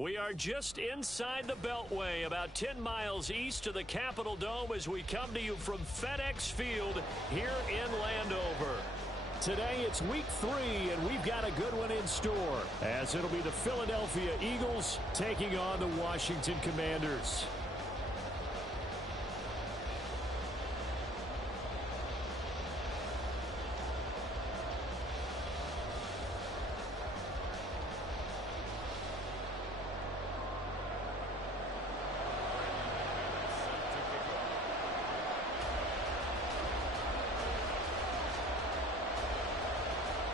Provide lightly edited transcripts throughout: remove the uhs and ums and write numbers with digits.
We are just inside the Beltway, about 10 miles east of the Capitol Dome as we come to you from FedEx Field here in Landover. Today it's week 3, and we've got a good one in store, as it'll be the Philadelphia Eagles taking on the Washington Commanders.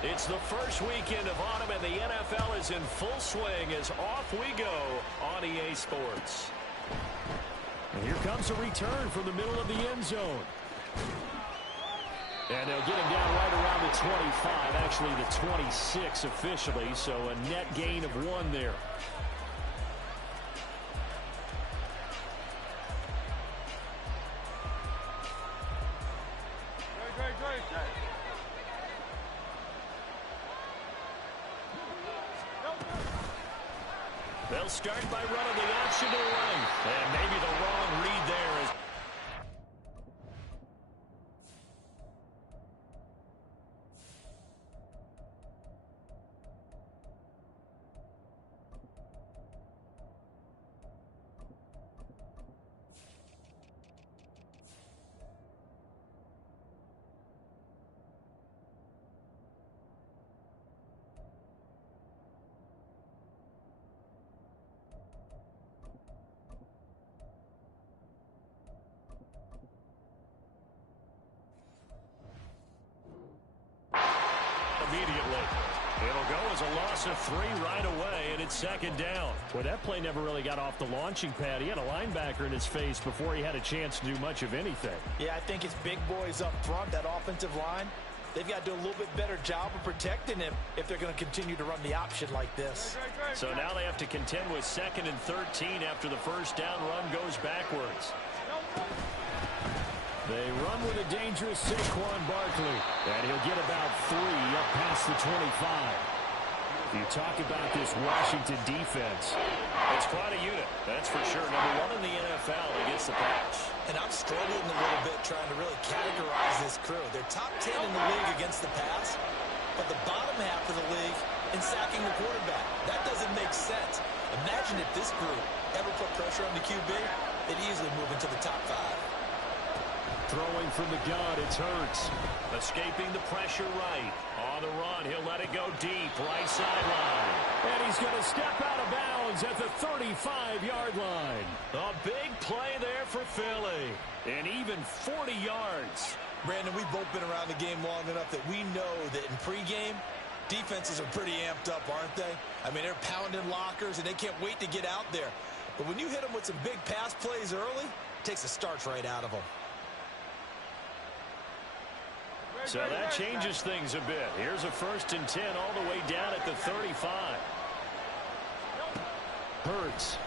It's the first weekend of autumn, and the NFL is in full swing as off we go on EA Sports. And here comes a return from the middle of the end zone. And they'll get him down right around the 25, actually the 26 officially, so a net gain of 1 there. They'll start by running the option to the right. And maybe the wrong read there is... immediately. It'll go as a loss of 3 right away, and it's second down. Well, that play never really got off the launching pad. He had a linebacker in his face before he had a chance to do much of anything. Yeah, I think it's big boys up front, that offensive line. They've got to do a little bit better job of protecting him if they're going to continue to run the option like this. So now they have to contend with 2nd and 13 after the first down run goes backwards. They run with a dangerous Saquon Barkley, and he'll get about 3 up past the 25. You talk about this Washington defense. It's quite a unit, that's for sure. Number 1 in the NFL against the pass. And I'm struggling a little bit trying to really categorize this crew. They're top 10 in the league against the pass, but the bottom half of the league in sacking the quarterback. That doesn't make sense. Imagine if this group ever put pressure on the QB, they'd easily move into the top 5. Throwing from the gun, it's Hurts. Escaping the pressure right. On the run, he'll let it go deep, right sideline. And he's going to step out of bounds at the 35-yard line. A big play there for Philly. And even 40 yards. Brandon, we've both been around the game long enough that we know that in pregame, defenses are pretty amped up, aren't they? I mean, they're pounding lockers, and they can't wait to get out there. But when you hit them with some big pass plays early, it takes the starch right out of them. So that changes things a bit. Here's a 1st and 10 all the way down at the 35. Hurts.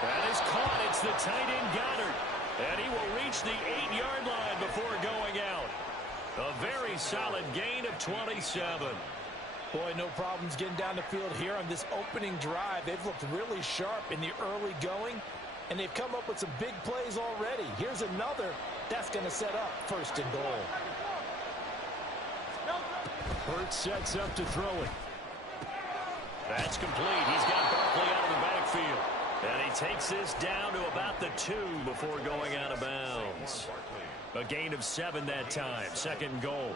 That is caught. It's the tight end Goddard. And he will reach the 8-yard line before going out. A very solid gain of 27. Boy, no problems getting down the field here on this opening drive. They've looked really sharp in the early going, and they've come up with some big plays already. Here's another. That's going to set up 1st and goal. Hurts sets up to throw it. That's complete. He's got Barkley out of the backfield. And he takes this down to about the 2 before going out of bounds. A gain of 7 that time. 2nd goal.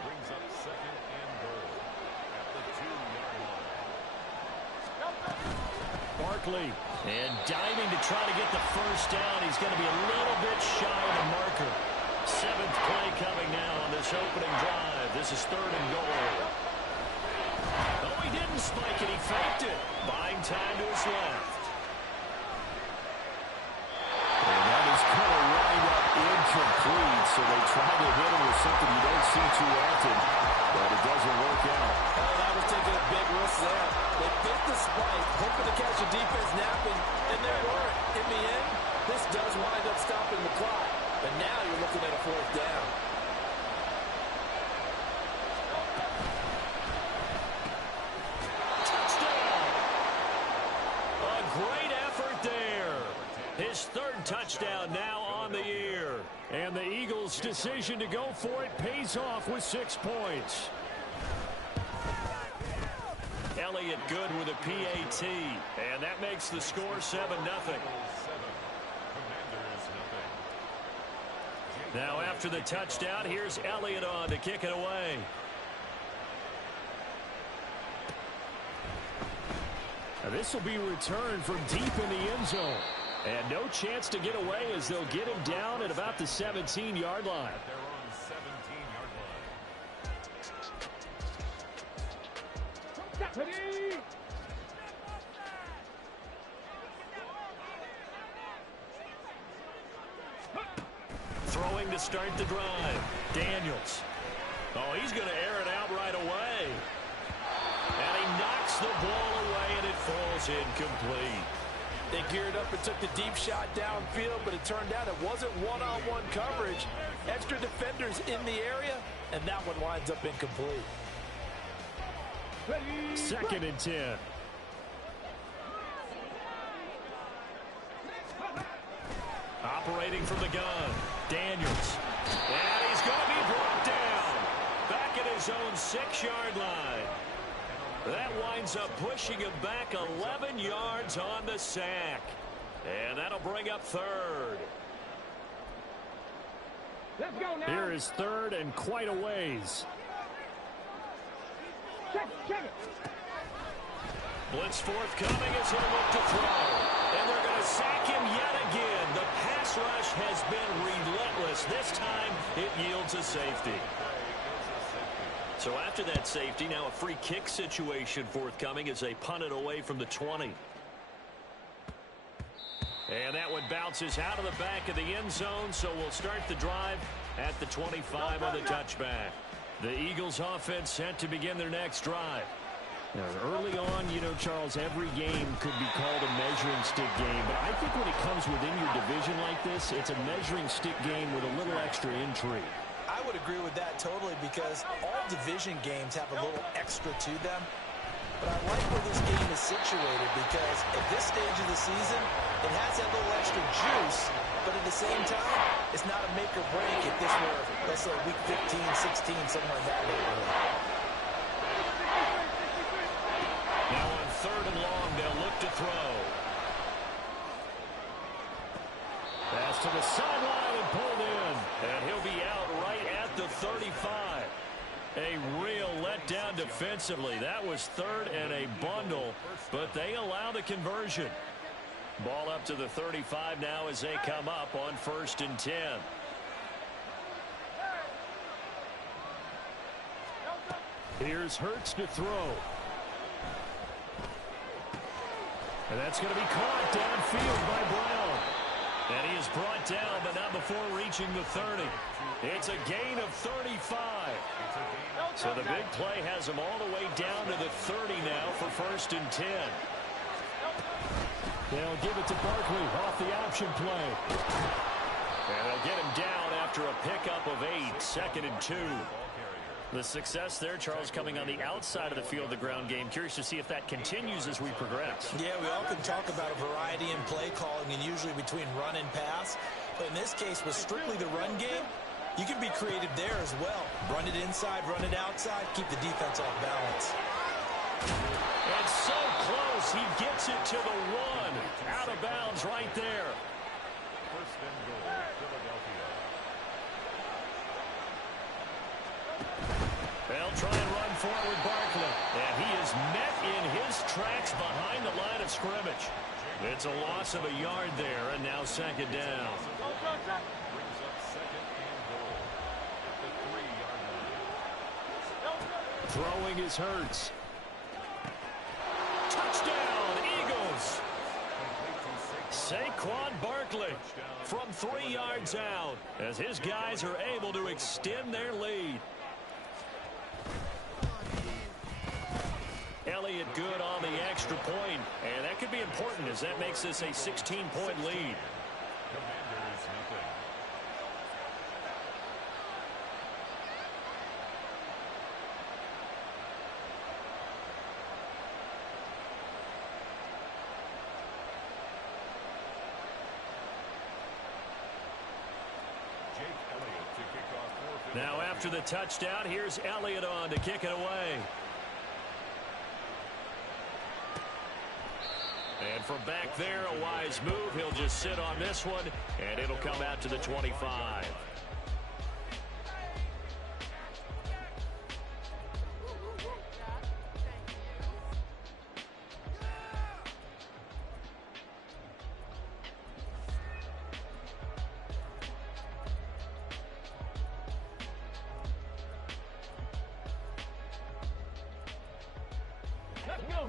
Barkley. And diving to try to get the first down. He's going to be a little bit shy of the marker. 7th play coming now on this opening drive. This is 3rd and goal. Oh, he didn't spike it. He faked it. Buying time to his left. And that is going to wind up incomplete. So they try to hit him with something you don't see too often. But it doesn't work out. Oh, that was taking a big risk there. They faked the spike, hoping to catch the defense napping, and they weren't. In the end, this does wind up stopping the clock. But now you're looking at a 4th down. touchdown now on the year. And the Eagles' decision to go for it pays off with 6 points. Elliott good with a PAT, and that makes the score 7-0. Now after the touchdown, here's Elliott on to kick it away. Now this will be returned from deep in the end zone. And no chance to get away as they'll get him down at about the 17-yard line. Throwing to start the drive. Daniels. Oh, he's going to air it out right away. And he knocks the ball away, and it falls incomplete. They geared up and took the deep shot downfield, but it turned out it wasn't one-on-one coverage. Extra defenders in the area, and that one winds up incomplete. 2nd and 10. Operating from the gun. Daniels. And he's going to be brought down. Back at his own 6-yard line. That winds up pushing him back 11 yards on the sack. And that'll bring up 3rd. Let's go now. Here is 3rd and quite a ways. Check it. Blitz forthcoming as he'll look to throw. And they're going to sack him yet again. The pass rush has been relentless. This time it yields a safety. So after that safety, now a free kick situation forthcoming as they punt it away from the 20. And that one bounces out of the back of the end zone, so we'll start the drive at the 25 on the touchback. The Eagles offense set to begin their next drive. Now, early on, you know, Charles, every game could be called a measuring stick game, but I think when it comes within your division like this, it's a measuring stick game with a little extra intrigue. I would agree with that totally because all division games have a little extra to them. But I like where this game is situated because at this stage of the season, it has that little extra juice, but at the same time, it's not a make or break if this were, let's say, week 15, 16, somewhere in that neighborhood. Now on 3rd and long, they'll look to throw. Pass to the sideline and pulled in. And he'll be out right at the 35. A real letdown defensively. That was 3rd and a bundle, but they allow the conversion. Ball up to the 35 now as they come up on 1st and 10. Here's Hurts to throw. And that's going to be caught downfield by Brown. And he is brought down, but not before reaching the 30. It's a gain of 35. So the big play has him all the way down to the 30 now for 1st and 10. They'll give it to Barkley off the option play. And they'll get him down after a pickup of 8, 2nd and 2. The success there, Charles, coming on the outside of the field, the ground game. Curious to see if that continues as we progress. Yeah, we often talk about a variety in play calling and usually between run and pass. But in this case, with strictly the run game, you can be creative there as well. Run it inside, run it outside, keep the defense off balance. And so close, he gets it to the 1. Out of bounds right there. 1st and goal, Philadelphia. They'll try and run forward Barkley. And he is met in his tracks behind the line of scrimmage. It's a loss of a yard there, and now 2nd down. Brings up 2nd and goal at the 3-yard line. Throwing is Hurts. Touchdown, Eagles. Saquon Barkley from 3 yards out as his guys are able to extend their lead. Elliott good on the extra point, and that could be important as that makes this a 16-point lead. Commanders nothing. Now after the touchdown, here's Elliott on to kick it away. And from back there, a wise move. He'll just sit on this one, and it'll come out to the 25.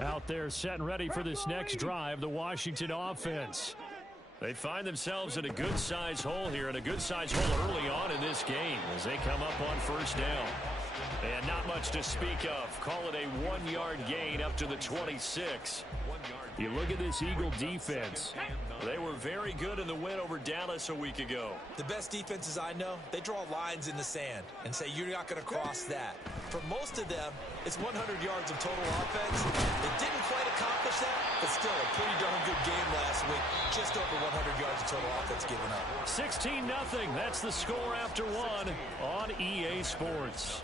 Out there set and ready for this next drive, the Washington offense. They find themselves in a good-sized hole here, and a good-sized hole early on in this game as they come up on first down. And not much to speak of. Call it a 1-yard gain up to the 26. You look at this Eagle defense. They were very good in the win over Dallas a week ago. The best defenses I know, they draw lines in the sand and say you're not going to cross that. For most of them, it's 100 yards of total offense. They didn't quite accomplish that, but still a pretty darn good game last week. Just over 100 yards of total offense given up. 16-0. That's the score after one on EA Sports.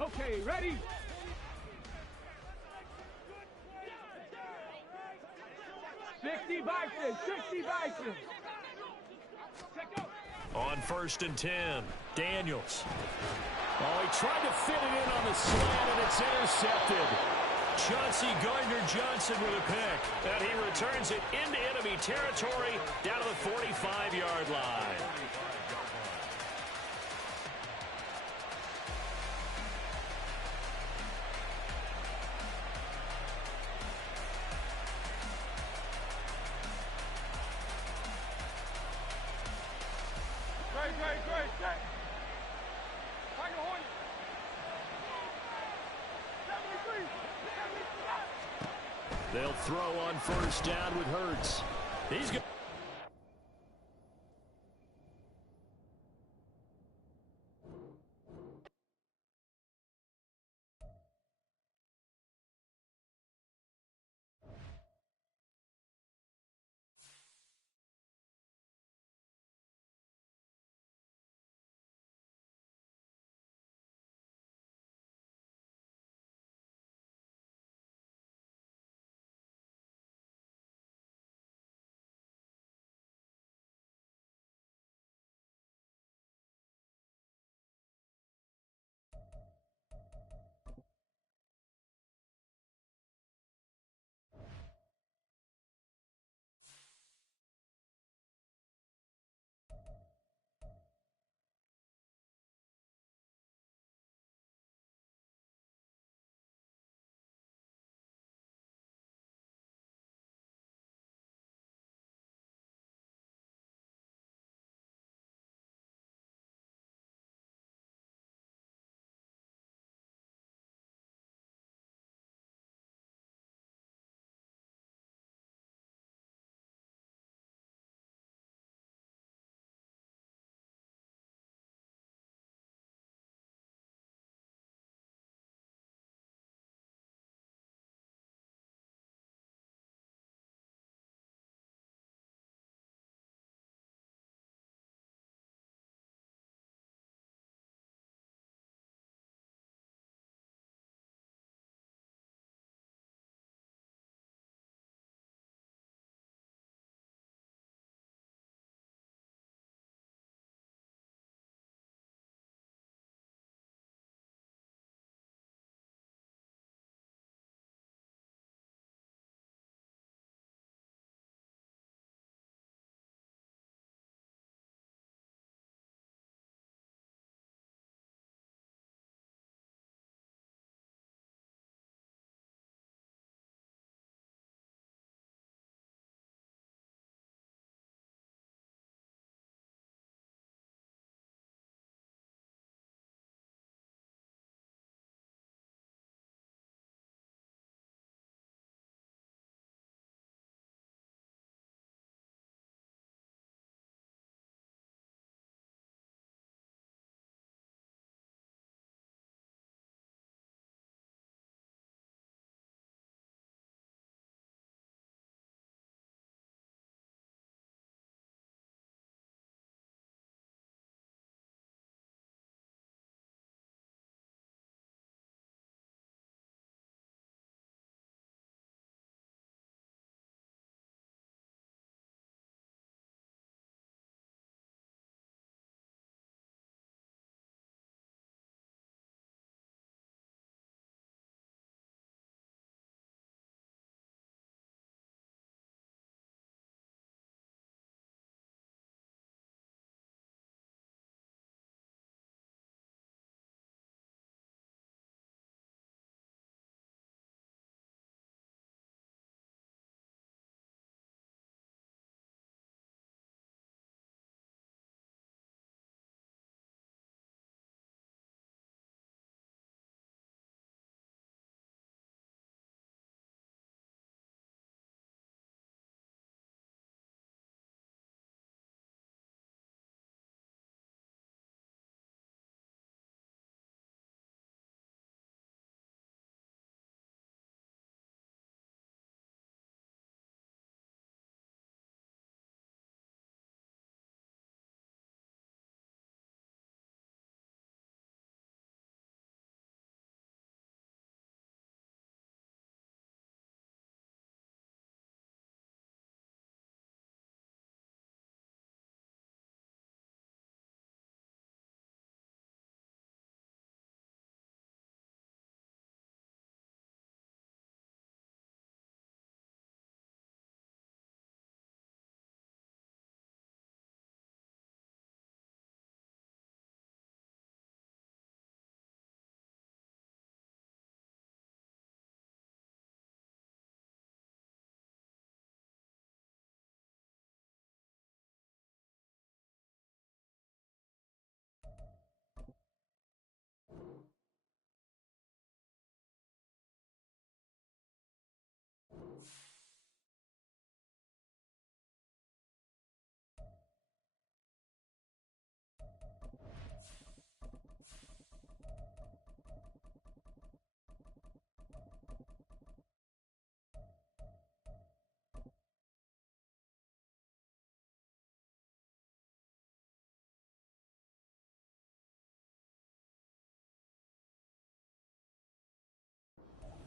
Okay, ready? Sixty Bison. On 1st and 10, Daniels. Oh, he tried to fit it in on the slant, and it's intercepted. Chauncey Gardner-Johnson with a pick. And he returns it into enemy territory down to the 45-yard line. Great. Tiger Horn. 73. They'll throw on 1st down with Hurts. He's going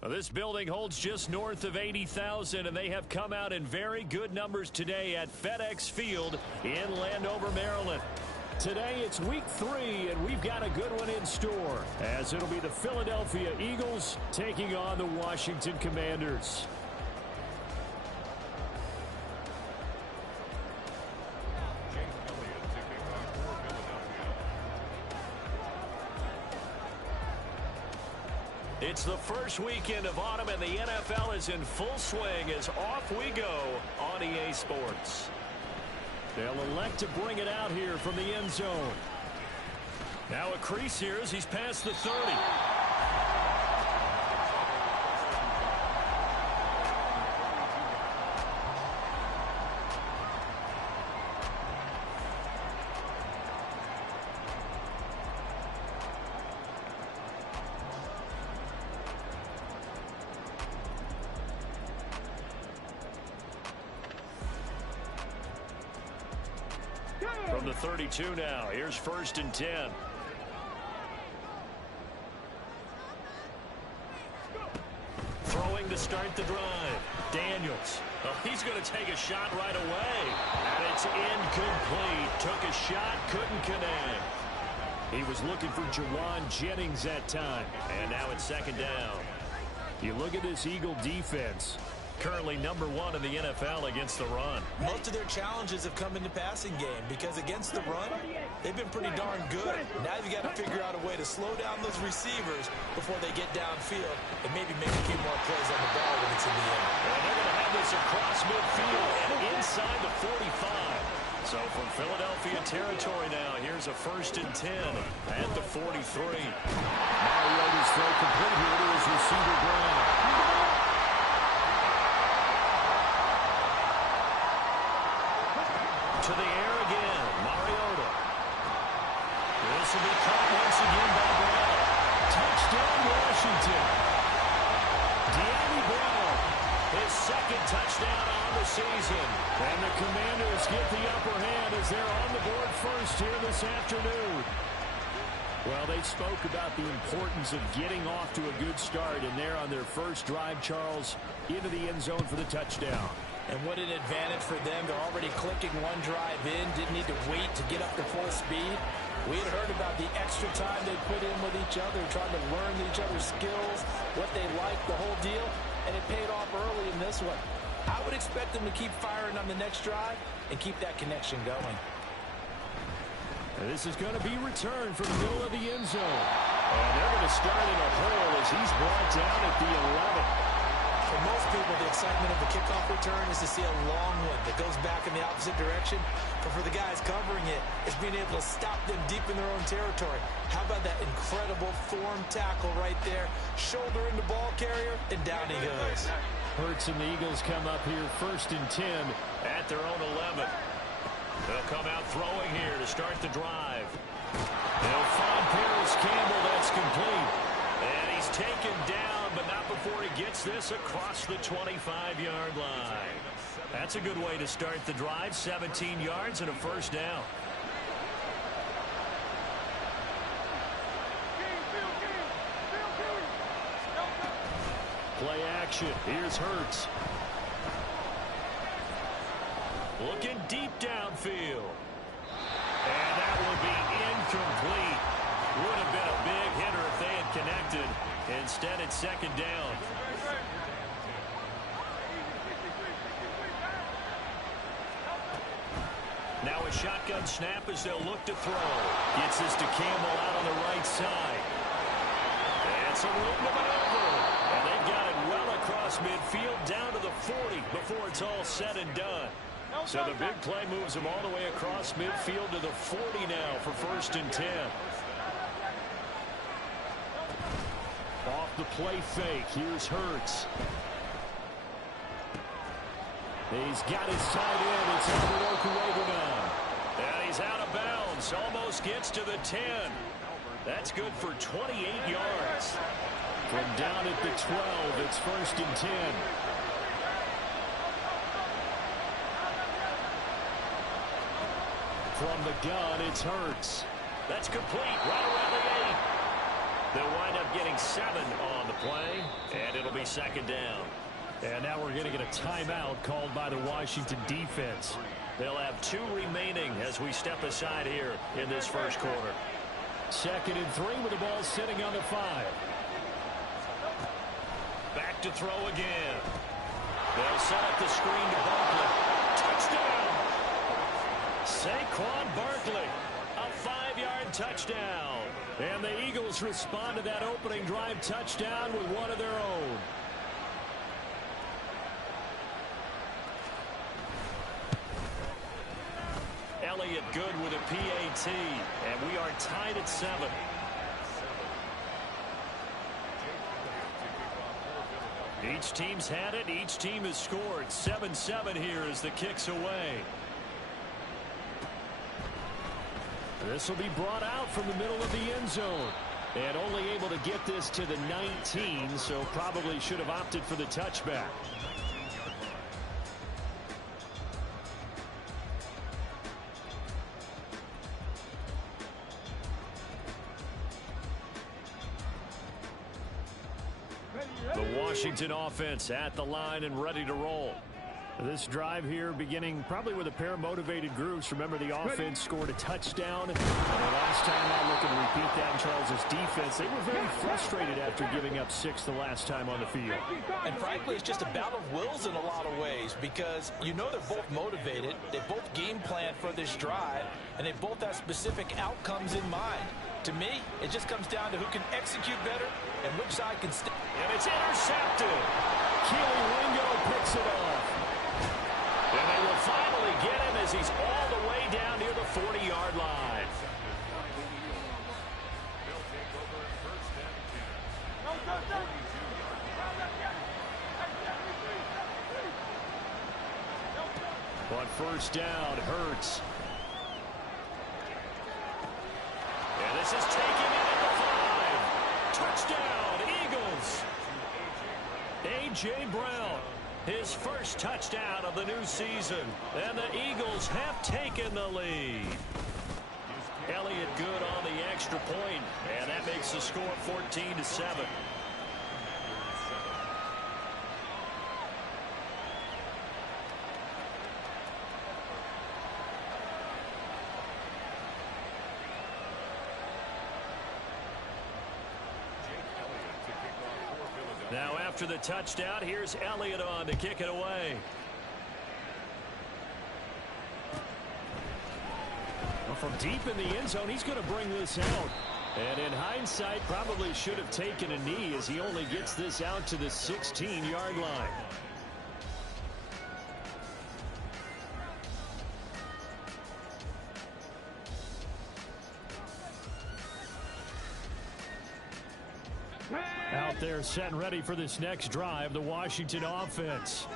Well, this building holds just north of 80,000, and they have come out in very good numbers today at FedEx Field in Landover, Maryland. Today it's week 3, and we've got a good one in store, as it'll be the Philadelphia Eagles taking on the Washington Commanders. It's the first weekend of autumn, and the NFL is in full swing as off we go on EA Sports. They'll elect to bring it out here from the end zone. Now a crease here as he's past the 30. From the 32 now, here's 1st and 10. Throwing to start the drive. Daniels. Oh, he's going to take a shot right away. And it's incomplete. Took a shot, couldn't connect. He was looking for Jawan Jennings that time. And now it's 2nd down. You look at this Eagle defense. Currently number 1 in the NFL against the run. Most of their challenges have come in the passing game because against the run, they've been pretty darn good. Now you've got to figure out a way to slow down those receivers before they get downfield and maybe make a few more plays on the ball when it's in the air. And they're going to have this across midfield and inside the 45. So from Philadelphia territory now, here's a 1st and 10 at the 43. Mariota's throw complete here to his receiver, Brown. To the air again, Mariota. This will be caught once again by Brown. Touchdown, Washington. De'Ami Brown, his 2nd touchdown on the season. And the Commanders get the upper hand as they're on the board first here this afternoon. Well, they spoke about the importance of getting off to a good start, and they're on their first drive, Charles, into the end zone for the touchdown. And what an advantage for them. They're already clicking one drive in. Didn't need to wait to get up to full speed. We had heard about the extra time they put in with each other, trying to learn each other's skills, what they like, the whole deal. And it paid off early in this one. I would expect them to keep firing on the next drive and keep that connection going. And this is going to be returned from the middle of the end zone. And they're going to start in a hole as he's brought down at the 11. For most people, the excitement of the kickoff return is to see a long one that goes back in the opposite direction. But for the guys covering it, it's being able to stop them deep in their own territory. How about that incredible form tackle right there? Shoulder into ball carrier, and down he goes. Hurts and the Eagles come up here 1st and 10 at their own 11. They'll come out throwing here to start the drive. They'll find Paris Campbell. That's complete. And he's taken down, but not before he gets this across the 25-yard line. That's a good way to start the drive. 17 yards and a 1st down. Play action. Here's Hurts. Looking deep downfield. And that will be incomplete. Would have been a big hitter if they had connected. Instead, it's 2nd down. Now a shotgun snap as they'll look to throw. Gets this to Campbell out on the right side. And some room to maneuver. And they've got it well across midfield down to the 40 before it's all said and done. So the big play moves them all the way across midfield to the 40 now for 1st and 10. Off the play fake. Here's Hurts. He's got his tight end. It's Albert Okwuegbunam now. And he's out of bounds. Almost gets to the 10. That's good for 28 yards. From down at the 12, it's 1st and 10. From the gun, it's Hurts. That's complete right around the 8. They'll wind up getting 7 on the play, and it'll be second down. And now we're going to get a timeout called by the Washington defense. They'll have 2 remaining as we step aside here in this first quarter. 2nd and 3 with the ball sitting on the 5. Back to throw again. They'll set up the screen to Barkley. Touchdown! Saquon Barkley, a 5-yard touchdown. And the Eagles respond to that opening drive touchdown with one of their own. Elliott good with a PAT, and we are tied at 7. Each team's had it. Each team has scored. 7-7 here as the kick's away. This will be brought out from the middle of the end zone. And only able to get this to the 19, so probably should have opted for the touchback. The Washington offense at the line and ready to roll. This drive here beginning probably with a pair of motivated groups. Remember, the offense scored a touchdown. And the last time out, looking to repeat that in Charles' defense. They were very frustrated after giving up 6 the last time on the field. And frankly, it's just a battle of wills in a lot of ways because you know they're both motivated. They both game plan for this drive, and they both have specific outcomes in mind. To me, it just comes down to who can execute better and which side can stay. And it's intercepted. Keely Ringo picks it off. And they will finally get him as he's all the way down near the 40-yard line. But first down, Hurts. And this is taken in at the 5. Touchdown, Eagles. A.J. Brown, his first touchdown of the new season. And the Eagles have taken the lead. Elliott good on the extra point, and that makes the score 14-7. Now after the touchdown, here's Elliott on to kick it away. Well, from deep in the end zone, he's going to bring this out. And in hindsight, probably should have taken a knee as he only gets this out to the 16-yard line. Out there set and ready for this next drive, the Washington offense.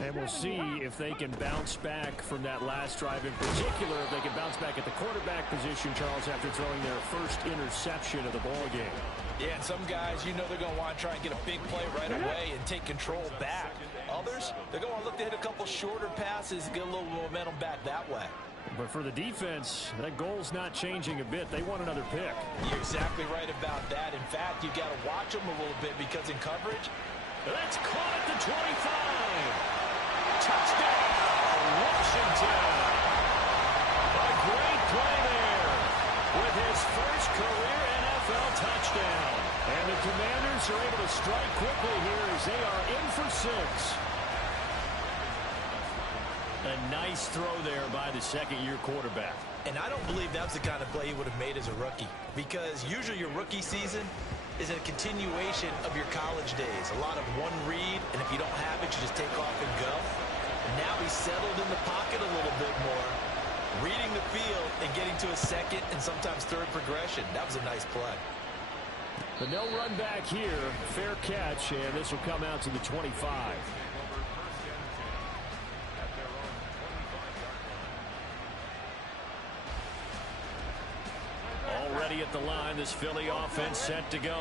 And we'll see if they can bounce back from that last drive in particular, if they can bounce back at the quarterback position, Charles, after throwing their first interception of the ball game. Yeah, and some guys, you know they're going to want to try and get a big play right away and take control back. Others, they're going to look to hit a couple shorter passes and get a little momentum back that way. But for the defense, that goal's not changing a bit. They want another pick. You're exactly right about that. In fact, you've got to watch them a little bit because in coverage, that's caught at the 25. Touchdown, Washington. A great play there with his first career NFL touchdown. And the Commanders are able to strike quickly here as they are in for 6. A nice throw there by the second-year quarterback. And I don't believe that's the kind of play he would have made as a rookie, because usually your rookie season is a continuation of your college days. A lot of one read, and if you don't have it, you just take off and go. And now he's settled in the pocket a little bit more, reading the field and getting to a second and sometimes third progression. That was a nice play. But no run back here. Fair catch, and this will come out to the 25. Already at the line, this Philly offense set to go.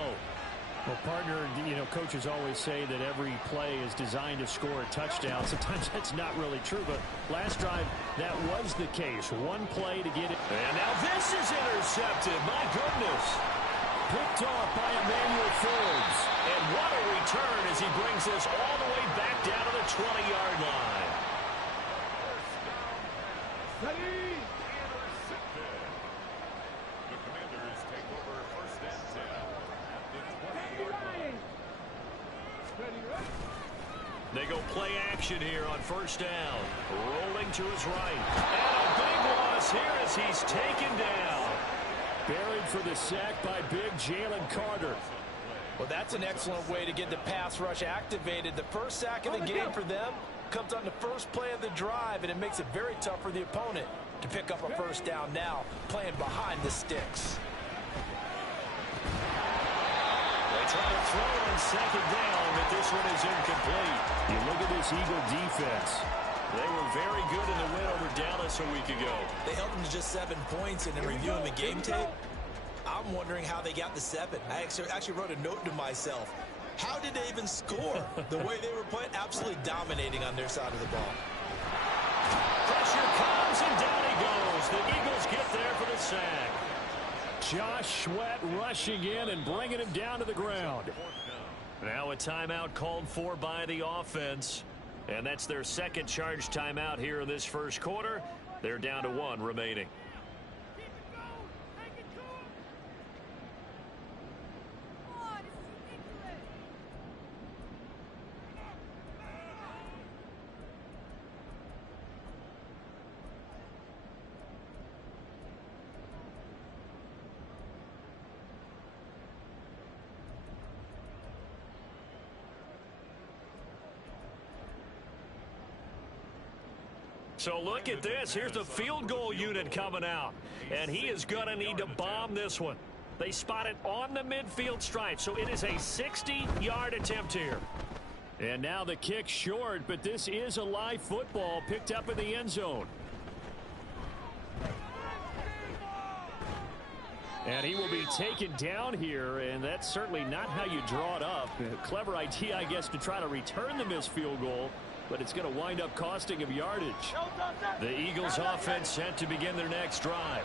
Well, partner, you know, coaches always say that every play is designed to score a touchdown. Sometimes that's not really true, but last drive, that was the case. One play to get it. And now this is intercepted. My goodness. picked off by Emmanuel Forbes. And what a return as he brings this all the way back down to the 20-yard line. Ready? Intercepted. The Commanders take over first and 10 at the 20-yard line. Ready, ready? They go play action here on first down. Rolling to his right. And a big loss here as he's taken down. Buried for the sack by big Jalen Carter. Well, that's an excellent way to get the pass rush activated. The first sack of the game for them comes on the first play of the drive, and it makes it very tough for the opponent to pick up a first down now, playing behind the sticks. They try to throw on second down, but this one is incomplete. You look at this Eagle defense. They were very good in the win over Dallas a week ago. They held them to just 7 points, and in reviewing the game tape, I'm wondering how they got the 7. I actually wrote a note to myself. How did they even score? The way they were playing, absolutely dominating on their side of the ball. Pressure comes, and down he goes. The Eagles get there for the sack. Josh Sweat rushing in and bringing him down to the ground. Now a timeout called for by the offense. And that's their second charge timeout here in this first quarter. They're down to 1 remaining. So look at this. Here's the field goal unit coming out. And he is going to need to bomb this one. They spot it on the midfield stripe. So it is a 60-yard attempt here. And now the kick short, but this is a live football picked up in the end zone. And he will be taken down here, and that's certainly not how you draw it up. A clever idea, I guess, to try to return the missed field goal, but it's going to wind up costing him yardage. The Eagles offense set to begin their next drive.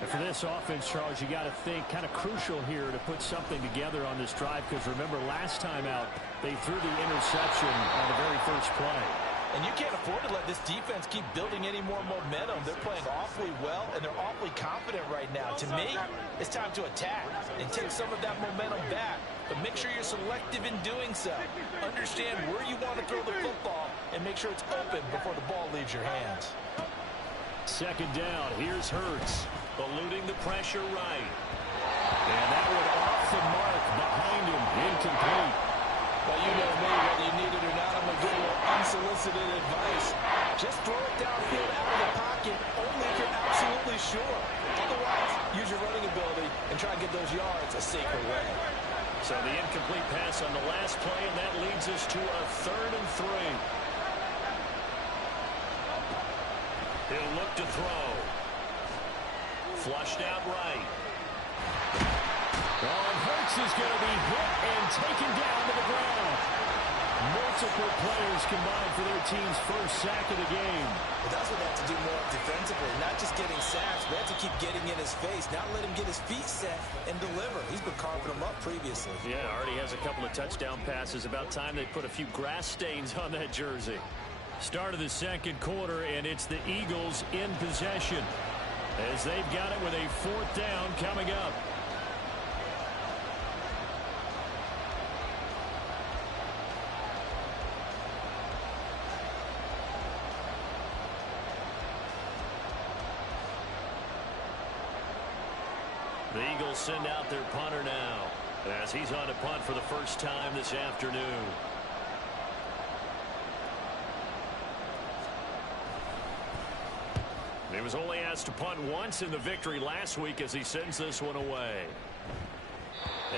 And for this offense, Charles, you got to think kind of crucial here to put something together on this drive, because remember last time out they threw the interception on the very first play. And you can't afford to let this defense keep building any more momentum. They're playing awfully well, and they're awfully confident right now. To me, it's time to attack and take some of that momentum back. But make sure you're selective in doing so. Understand where you want to throw the football and make sure it's open before the ball leaves your hands. Second down. Here's Hurts. Eluding the pressure right. And that one off the mark behind him. Incomplete. Well, you know me, whether you need it or not, I'm going to give you unsolicited advice. Just throw it downfield out of the pocket, only if you're absolutely sure. Otherwise, use your running ability and try and get those yards a safer way. So the incomplete pass on the last play, and that leads us to a 3rd and 3. He'll look to throw. Flushed out right. Oh, Hurts is going to be hit and taken down to the ground. Multiple players combined for their team's first sack of the game. But that's what they have to do more defensively, not just getting sacks. They have to keep getting in his face, not let him get his feet set and deliver. He's been carving them up previously. Yeah, already has a couple of touchdown passes. About time they put a few grass stains on that jersey. Start of the second quarter, and it's the Eagles in possession as they've got it with a 4th down coming up. The Eagles send out their punter now as he's on to punt for the first time this afternoon. He was only asked to punt once in the victory last week as he sends this one away.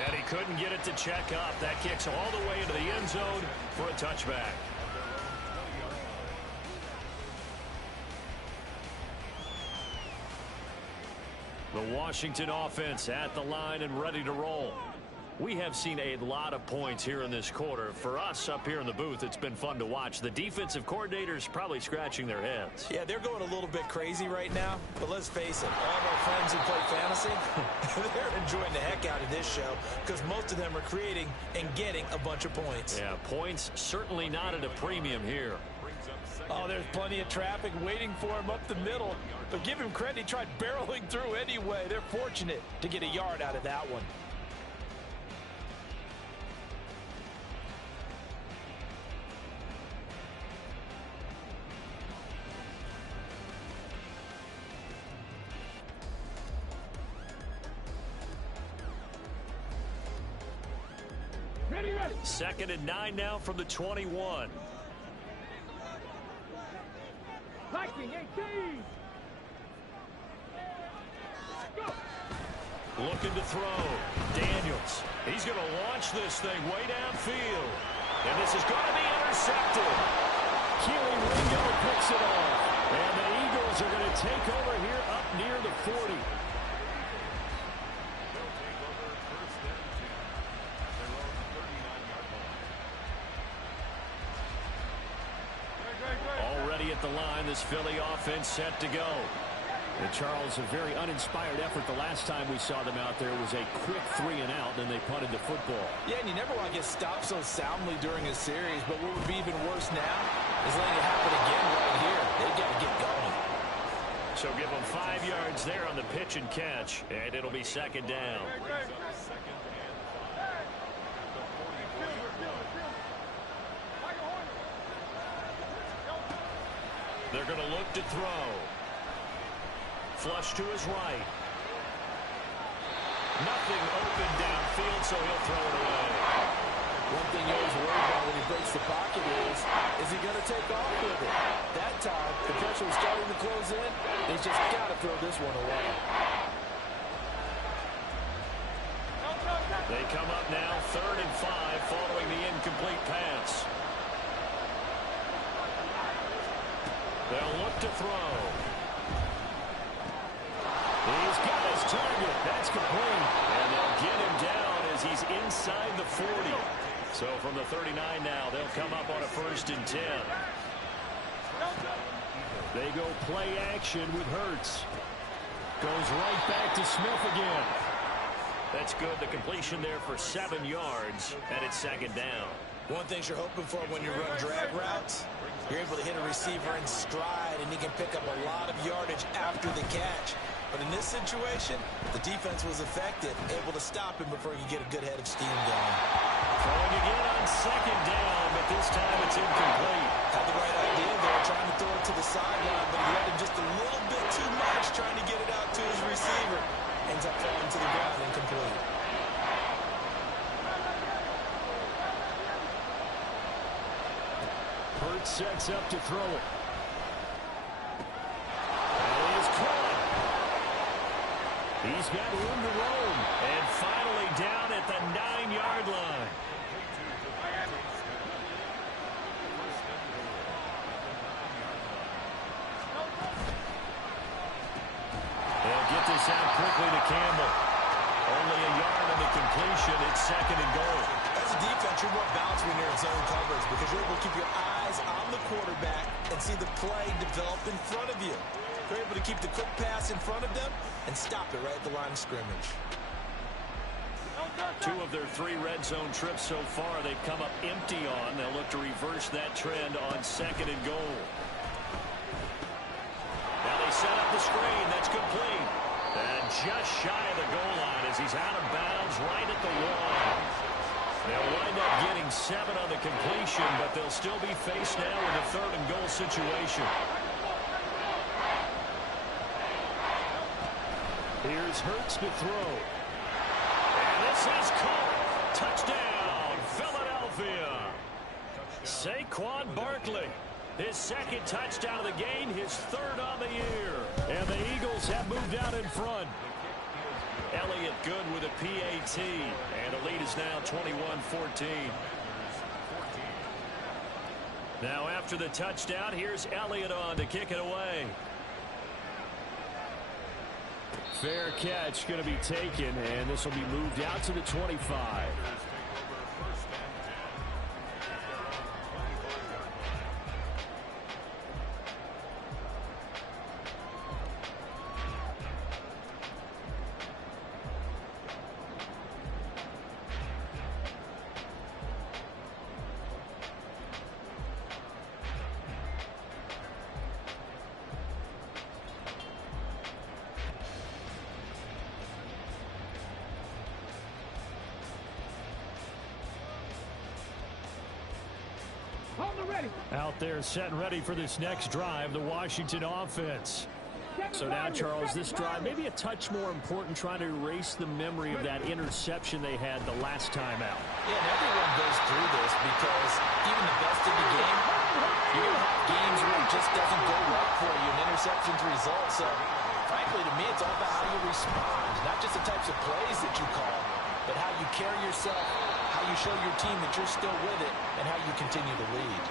And he couldn't get it to check up. That kicks all the way into the end zone for a touchback. The Washington offense at the line and ready to roll. We have seen a lot of points here in this quarter. For us up here in the booth, it's been fun to watch. The defensive coordinators probably scratching their heads. Yeah, they're going a little bit crazy right now, but let's face it, all of our friends who play fantasy, they're enjoying the heck out of this show because most of them are creating and getting a bunch of points. Yeah, points certainly not at a premium here. Oh, there's plenty of traffic waiting for him up the middle. But give him credit, he tried barreling through anyway. They're fortunate to get a yard out of that one. Ready, ready. 2nd and 9 now from the 21. Viking 18. Go. Looking to throw. Daniels. He's going to launch this thing way downfield. And this is going to be intercepted. Keely Ringo picks it off. And the Eagles are going to take over here up near the 40. Already at the line, this Philly offense set to go. And Charles, a very uninspired effort the last time we saw them out there was a quick 3 and out, then they punted the football. Yeah, and you never want to get stopped so soundly during a series, but what would be even worse now is letting it happen again right here. They've got to get going. So give them 5 yards there on the pitch and catch, and it'll be 2nd down. They're going to look to throw. Flush to his right. Nothing open downfield, so he'll throw it away. One thing you always worry about when he breaks the pocket is he going to take off with it? That time, the pressure was starting to close in. He's just got to throw this one away. They come up now, 3rd and 5, following the incomplete pass. They'll look to throw. He's got his target. That's complete. And they'll get him down as he's inside the 40. So from the 39 now, they'll come up on a 1st and 10. They go play action with Hurts. Goes right back to Smith again. That's good. The completion there for 7 yards, and it's 2nd down. One thing you're hoping for when you run drag routes, you're able to hit a receiver in stride, and he can pick up a lot of yardage after the catch. But in this situation, the defense was effective, able to stop him before he could get a good head of steam going. Throwing again on 2nd down, but this time it's incomplete. Had the right idea there, trying to throw it to the sideline, but he let him just a little bit too much, trying to get it out to his receiver. Ends up falling to the ground incomplete. Hurts sets up to throw it. That is caught. He's got room to roam. And finally down at the 9-yard line. They'll get this out quickly to Campbell. Only a yard on the completion. It's 2nd and goal. As a defense, you're more balanced when you're in zone coverage because you're able to keep your eyes on the quarterback and see the play develop in front of you. You're able to keep the quick pass in front of them and stop it right at the line of scrimmage. 2 of their 3 red zone trips so far they've come up empty on. They'll look to reverse that trend on 2nd and goal. Now they set up the screen. That's complete. And just shy of the goal line as he's out of bounds right at the 1. They'll wind up getting 7 on the completion, but they'll still be faced now with a 3rd and goal situation. Here's Hurts to throw. And this is caught. Touchdown, Philadelphia. Saquon Barkley. His 2nd touchdown of the game, his 3rd on the year. And the Eagles have moved out in front. Elliott good with a PAT. And the lead is now 21-14. Now after the touchdown, here's Elliott on to kick it away. Fair catch going to be taken, and this will be moved out to the 25. Out there set and ready for this next drive, the Washington offense. So now, Charles, this drive maybe a touch more important, trying to erase the memory of that interception they had the last time out. Yeah, and everyone goes through this because even the best of the game, you're going to have games where it just doesn't go right for you, and interceptions result. So, frankly, to me, it's all about how you respond, not just the types of plays that you call, but how you carry yourself, how you show your team that you're still with it, and how you continue to lead.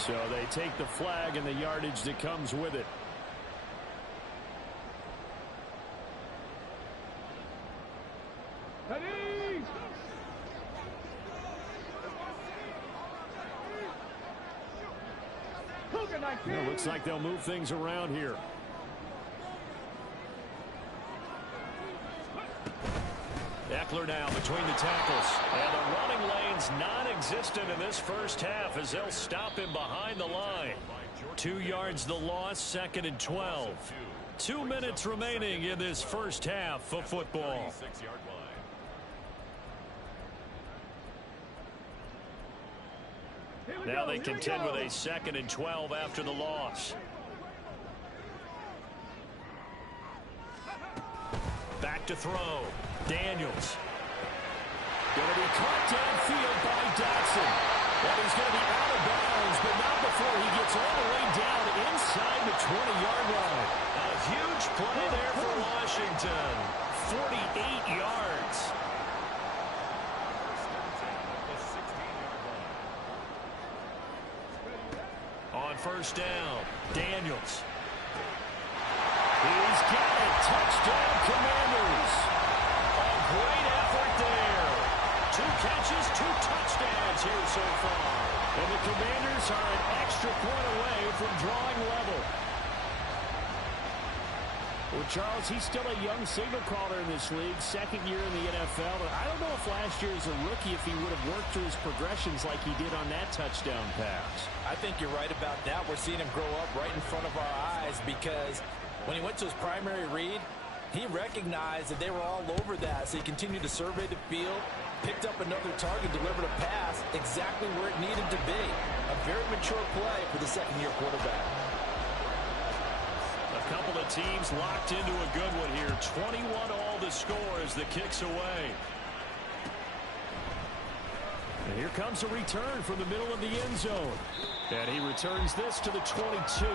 So they take the flag and the yardage that comes with it. It looks like they'll move things around here. Eckler now between the tackles. And the running lane's non-existent in this first half as they'll stop him behind the line. 2 yards the loss, 2nd and 12. 2 minutes remaining in this first half of football. Now they contend with a 2nd and 12 after the loss. Back to throw. Daniels. Going to be caught downfield by Dotson. And he's going to be out of bounds, but not before he gets all the way down inside the 20-yard line. A huge play there for Washington. 48 yards. On first down, Daniels. He's got it. Touchdown, Commanders. A great effort there. 2 catches, 2 touchdowns here so far. And the Commanders are an extra point away from drawing level. Well, Charles, he's still a young signal caller in this league, 2nd year in the NFL. But I don't know if last year as a rookie, if he would have worked through his progressions like he did on that touchdown pass. I think you're right about that. We're seeing him grow up right in front of our eyes because when he went to his primary read, he recognized that they were all over that. So he continued to survey the field, picked up another target, delivered a pass exactly where it needed to be. A very mature play for the second-year quarterback. A couple of teams locked into a good one here. 21 all the score as the kick's away. And here comes a return from the middle of the end zone. And he returns this to the 22.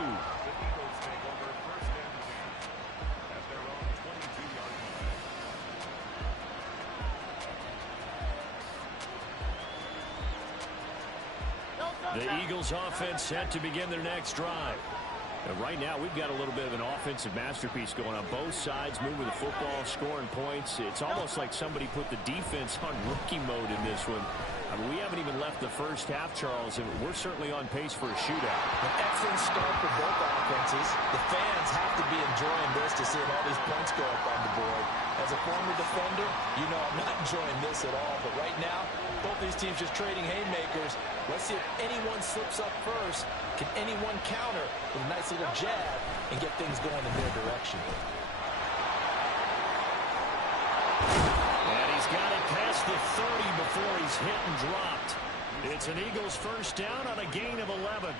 The Eagles offense set to begin their next drive. And right now, we've got a little bit of an offensive masterpiece going on. Both sides moving the football, scoring points. It's almost like somebody put the defense on rookie mode in this one. I mean, we haven't even left the first half, Charles, and we're certainly on pace for a shootout. An excellent start for both offenses. The fans have to be enjoying this to see all these points go up on the board. As a former defender, you know I'm not enjoying this at all. But right now, both these teams just trading haymakers. Let's see if anyone slips up first. Can anyone counter with a nice little jab and get things going in their direction? And he's got it past the 30 before he's hit and dropped. It's an Eagles first down on a gain of 11.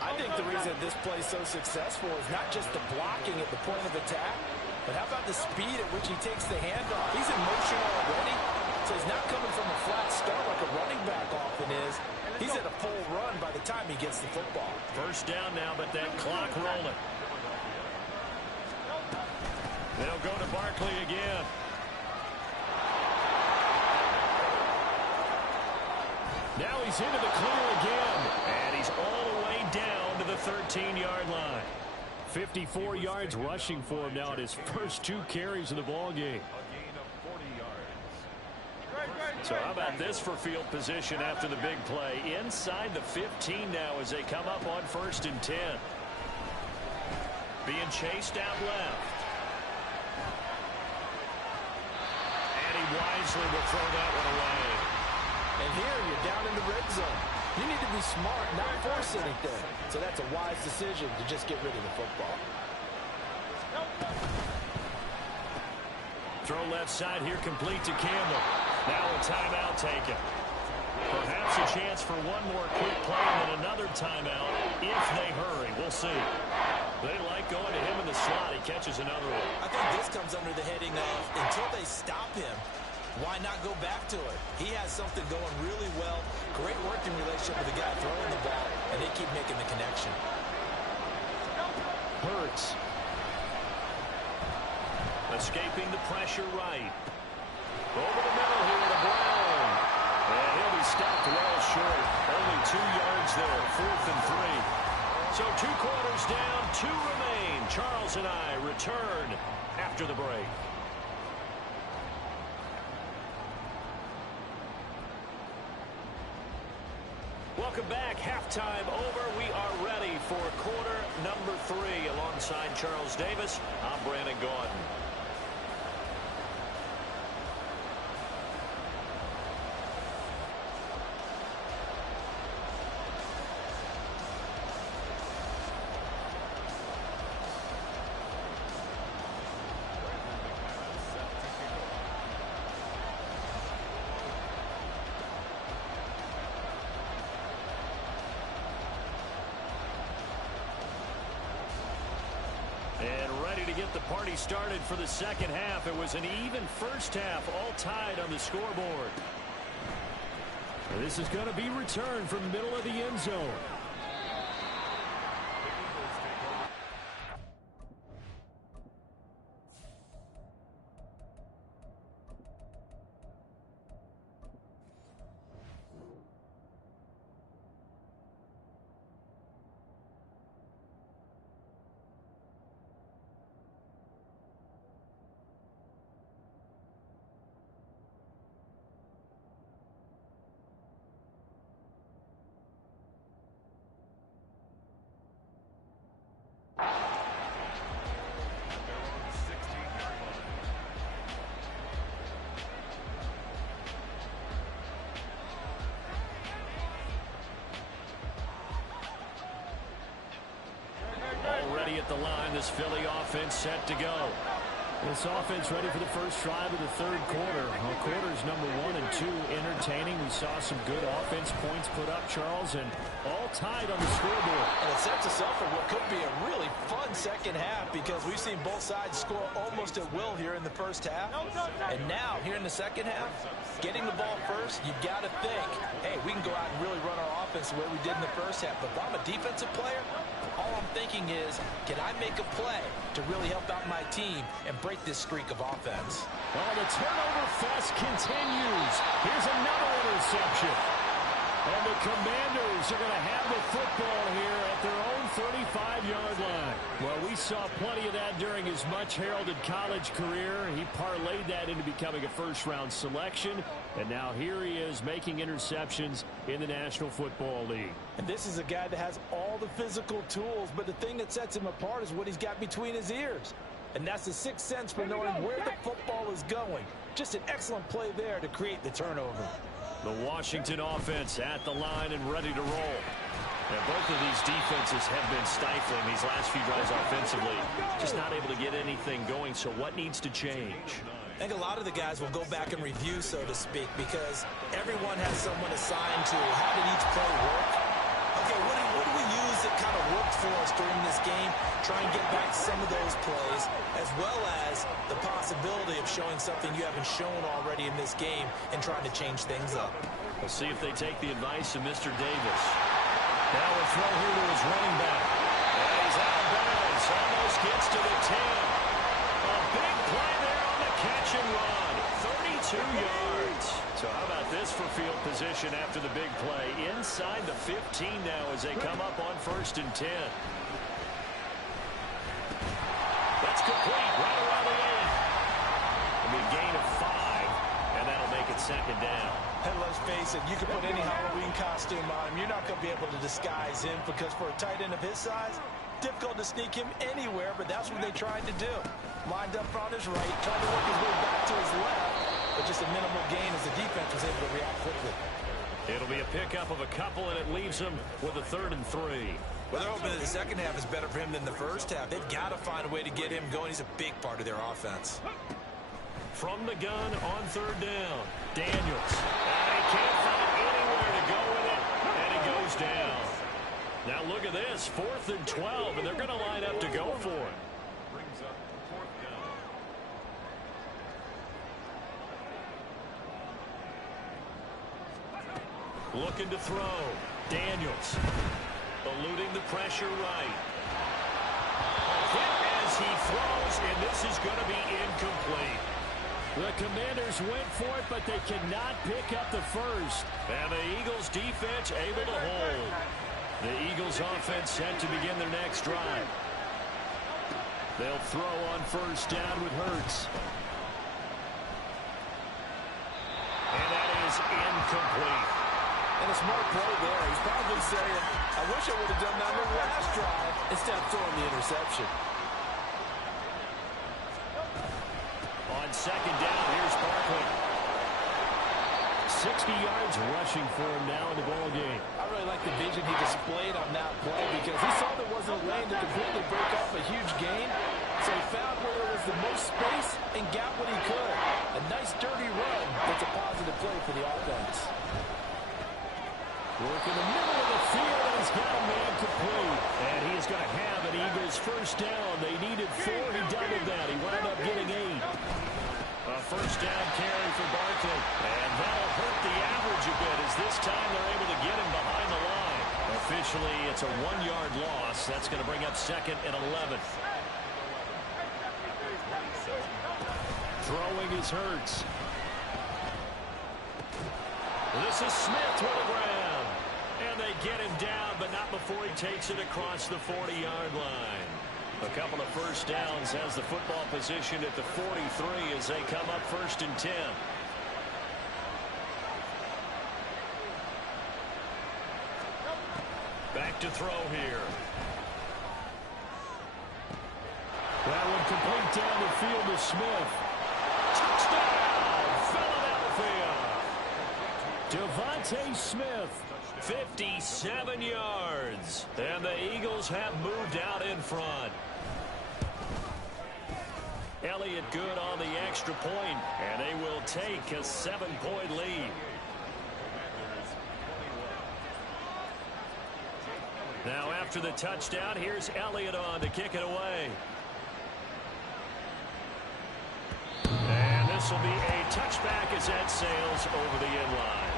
I think the reason this play is so successful is not just the blocking at the point of attack, but how about the speed at which he takes the handoff? He's in motion already, so he's not coming from a flat start like a running back often is. He's at a full run by the time he gets the football. First down now, but that clock rolling. They'll go to Barkley again. Now he's into the clear again, and he's all the way down to the 13-yard line. 54 yards rushing for him now in his first 2 carries of the ball game. A gain of 40 yards. So how about this for field position after the big play? Inside the 15 now as they come up on 1st and 10. Being chased out left. And he wisely will throw that one away. And here you're down in the red zone. You need to be smart, not force anything. So that's a wise decision to just get rid of the football. Throw left side here, complete to Campbell. Now a timeout taken. Perhaps a chance for one more quick play and then another timeout if they hurry. We'll see. They like going to him in the slot. He catches another one. I think this comes under the heading of until they stop him, why not go back to it? He has something going really well. Great working relationship with the guy throwing the ball, and they keep making the connection. Hurts. Escaping the pressure right. Over the middle here to Brown. And he'll be stopped well short. Only 2 yards there. 4th and 3. So 2 quarters down, 2 remain. Charles and I return after the break. Welcome back. Halftime over. We are ready for quarter number 3. Alongside Charles Davis, I'm Brandon Gaudin. Get the party started for the second half. It was an even first half, all tied on the scoreboard. This is going to be returned from the middle of the end zone. At the line, this Philly offense set to go. This offense ready for the first drive of the third quarter. Well, quarters number 1 and 2 entertaining. We saw some good offense points put up, Charles, and all tied on the scoreboard. And it sets us up for what could be a really fun second half because we've seen both sides score almost at will here in the first half. And now, here in the second half, getting the ball first, you've got to think, hey, we can go out and really run our offense the way we did in the first half. But if I'm a defensive player, all I'm thinking is, can I make a play to really help out my team and break this streak of offense? Well, the turnover fest continues. Here's another interception. And the Commanders are going to have the football here at their own 35-yard line. Well, we saw plenty of that during his much-heralded college career. He parlayed that into becoming a first-round selection. And now here he is making interceptions in the National Football League. And this is a guy that has all the physical tools, but the thing that sets him apart is what he's got between his ears. And that's the sixth sense for knowing where the football is going. Just an excellent play there to create the turnover. The Washington offense at the line and ready to roll. And both of these defenses have been stifling these last few drives offensively. Just not able to get anything going, so what needs to change? I think a lot of the guys will go back and review, so to speak, because everyone has someone assigned to how did each play work. Okay, what do we use that kind of worked for us during this game? Try and get back some of those plays, as well as the possibility of showing something you haven't shown already in this game and trying to change things up. We'll see if they take the advice of Mr. Davis. Now a throw here to his running back. And he's out of bounds. Almost gets to the 10. A big play there on the catch and run. 32 yards. So how about this for field position after the big play? Inside the 15 now as they come up on 1st and 10. complete right around the 8. It'll be a gain of 5, and that'll make it second down. And let's face it, you can put any Halloween costume on him. You're not going to be able to disguise him because for a tight end of his size, difficult to sneak him anywhere, but that's what they tried to do. Lined up on his right, trying to work his way back to his left, but just a minimal gain as the defense was able to react quickly. It'll be a pickup of a couple, and it leaves them with a 3rd and 3. Well, they're hoping that the second half is better for him than the first half. They've got to find a way to get him going. He's a big part of their offense. From the gun on 3rd down, Daniels. And he can't find anywhere to go with it, and he goes down. Now look at this, 4th and 12, and they're going to line up to go for it. Brings up 4th down. Looking to throw. Daniels. Eluding the pressure right. Hit as he throws, and this is going to be incomplete. The Commanders went for it, but they cannot pick up the first. And the Eagles defense able to hold. The Eagles offense set to begin their next drive. They'll throw on 1st down with Hurts. And that is incomplete. And a smart play there. He's probably saying, I wish I would have done that on the last drive instead of throwing the interception. On 2nd down, here's Barkley. 60 yards rushing for him now in the ball game. I really like the vision he displayed on that play because he saw there wasn't a lane to completely break off a huge gain. So he found where there was the most space and got what he could. A nice dirty run that's a positive play for the offense. Work in the middle of the field, and he's got a man complete. And he is going to have an Eagles 1st down. They needed 4. He doubled that. He wound up getting 8. A 1st down carry for Barkley. And that'll hurt the average a bit as this time they're able to get him behind the line. Officially, it's a 1-yard loss. That's going to bring up 2nd and 11. Throwing is Hurts. This is Smith with the ground. And they get him down, but not before he takes it across the 40-yard line. A couple of 1st downs has the football position at the 43 as they come up 1st and 10. Back to throw here. That one complete down the field to Smith. Touchdown, Philadelphia. Devontae Smith. 57 yards. And the Eagles have moved out in front. Elliott good on the extra point, and they will take a 7-point lead. Now after the touchdown, here's Elliott on to kick it away. And this will be a touchback as that sails over the end line.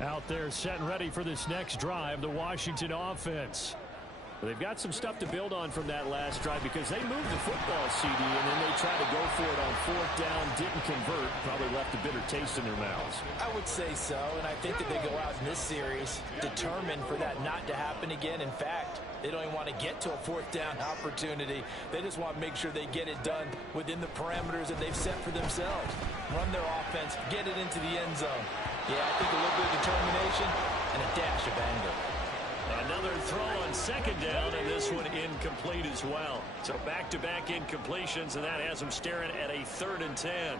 Out there set and ready for this next drive, the Washington offense. They've got some stuff to build on from that last drive because they moved the football, CD, and then they tried to go for it on 4th down, didn't convert, probably left a bitter taste in their mouths. I would say so, and I think that they go out in this series determined for that not to happen again. In fact, they don't even want to get to a 4th down opportunity. They just want to make sure they get it done within the parameters that they've set for themselves. Run their offense, get it into the end zone. Yeah, I think a little bit of determination and a dash of anger. Another throw on 2nd down, and this one incomplete as well. So back-to-back incompletions, and that has him staring at a 3rd and 10.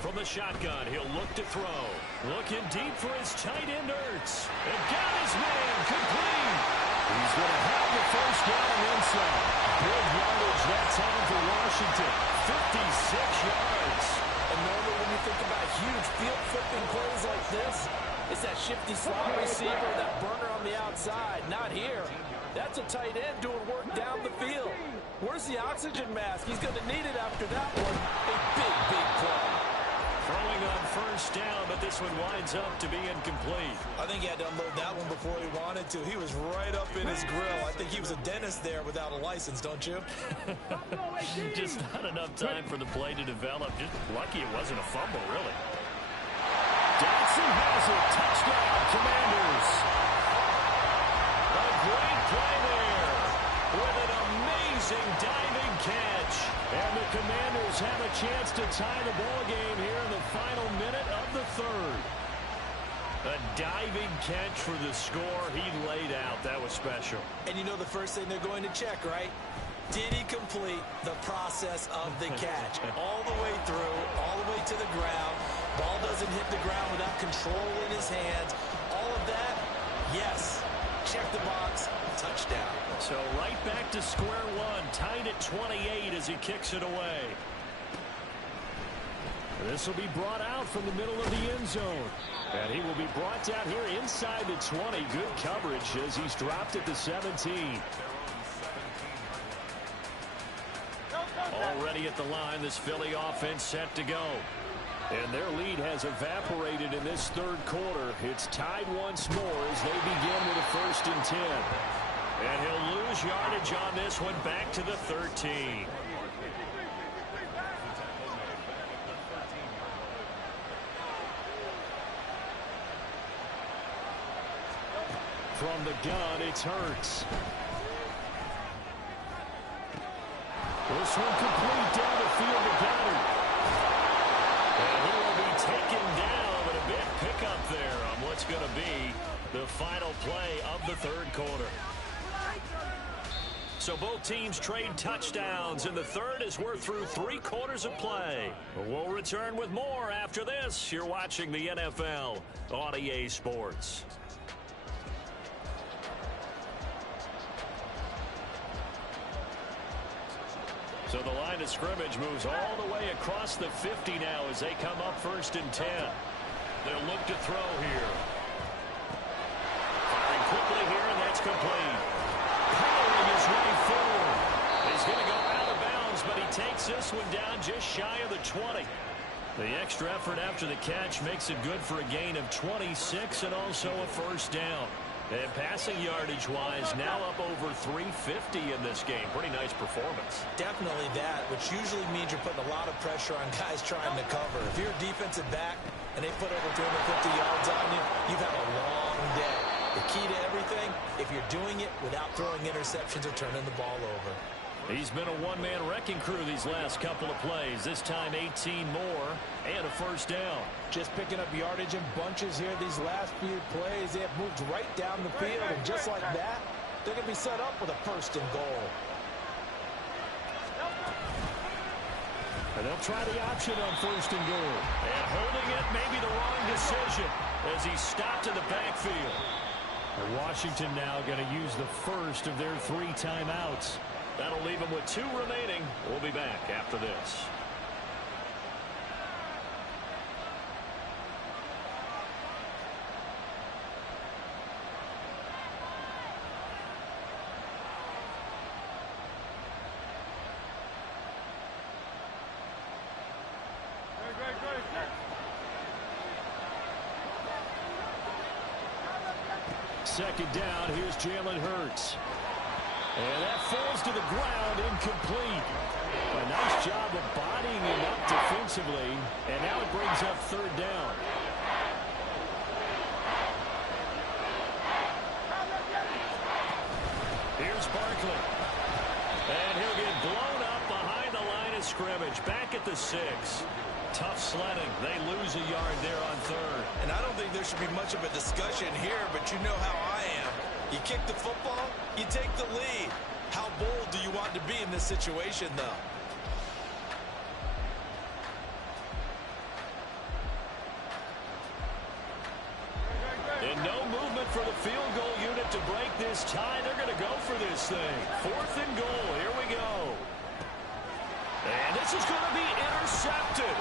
From the shotgun, he'll look to throw. Looking deep for his tight end, Hurts. And got his man complete. He's going to have the 1st down inside. Big yardage that time for Washington. 56 yards. And normally when you think about huge field-flipping plays like this, it's that shifty slot receiver, that burner on the outside. Not here. That's a tight end doing work down the field. Where's the oxygen mask? He's going to need it after that one. A big, big play. Throwing on 1st down, but this one winds up to be incomplete. I think he had to unload that one before he wanted to. He was right up in his grill. I think he was a dentist there without a license, don't you? Just not enough time for the play to develop. Just lucky it wasn't a fumble, really. Dotson has it. Touchdown, Commanders. A great play there with an amazing diving catch. And the Commanders have a chance to tie the ball game here in the final minute of the third. A diving catch for the score. He laid out. That was special. And you know the first thing they're going to check, right? Did he complete the process of the catch? All the way through, all the way to the ground. Ball doesn't hit the ground without control in his hands. All of that, yes. Check the box. Touchdown. So right back to square one. Tied at 28 as he kicks it away. This will be brought out from the middle of the end zone. And he will be brought down here inside the 20. Good coverage as he's dropped at the 17. Already at the line, this Philly offense set to go. And their lead has evaporated in this third quarter. It's tied once more as they begin with a 1st and 10. And he'll lose yardage on this one back to the 13. From the gun, it's Hurts. This one complete down the field to Goddard. And he will be taken down, but a big pickup there on what's going to be the final play of the third quarter. So both teams trade touchdowns, and the third as we're through 3 quarters of play. We'll return with more after this. You're watching the NFL on EA Sports. So the line of scrimmage moves all the way across the 50 now as they come up 1st and 10. They'll look to throw here. Firing quickly here, and that's complete. Powering his way forward. He's going to go out of bounds, but he takes this one down just shy of the 20. The extra effort after the catch makes it good for a gain of 26 and also a 1st down. And passing yardage-wise, now up over 350 in this game. Pretty nice performance. Definitely that, which usually means you're putting a lot of pressure on guys trying to cover. If you're a defensive back and they put over 250 yards on you, you've had a long day. The key to everything, if you're doing it without throwing interceptions or turning the ball over. He's been a one-man wrecking crew these last couple of plays. This time 18 more and a 1st down. Just picking up yardage in bunches here these last few plays. They have moved right down the field, and just like that, they're going to be set up with a 1st and goal. And they'll try the option on 1st and goal. And holding it may be the wrong decision as he stopped in the backfield. And Washington now going to use the first of their 3 timeouts. That'll leave them with 2 remaining. We'll be back after this. Second down, here's Jalen Hurts. And that falls to the ground, incomplete. A nice job of bodying him up defensively, and now it brings up 3rd down. Here's Barkley. And he'll get blown up behind the line of scrimmage, back at the 6. Tough sledding. They lose a yard there on 3rd. And I don't think there should be much of a discussion here, but you know how I am. You kick the football, you take the lead. How bold do you want to be in this situation, though? And no movement for the field goal unit to break this tie. They're going to go for this thing. 4th and goal. Here we go. And this is going to be intercepted.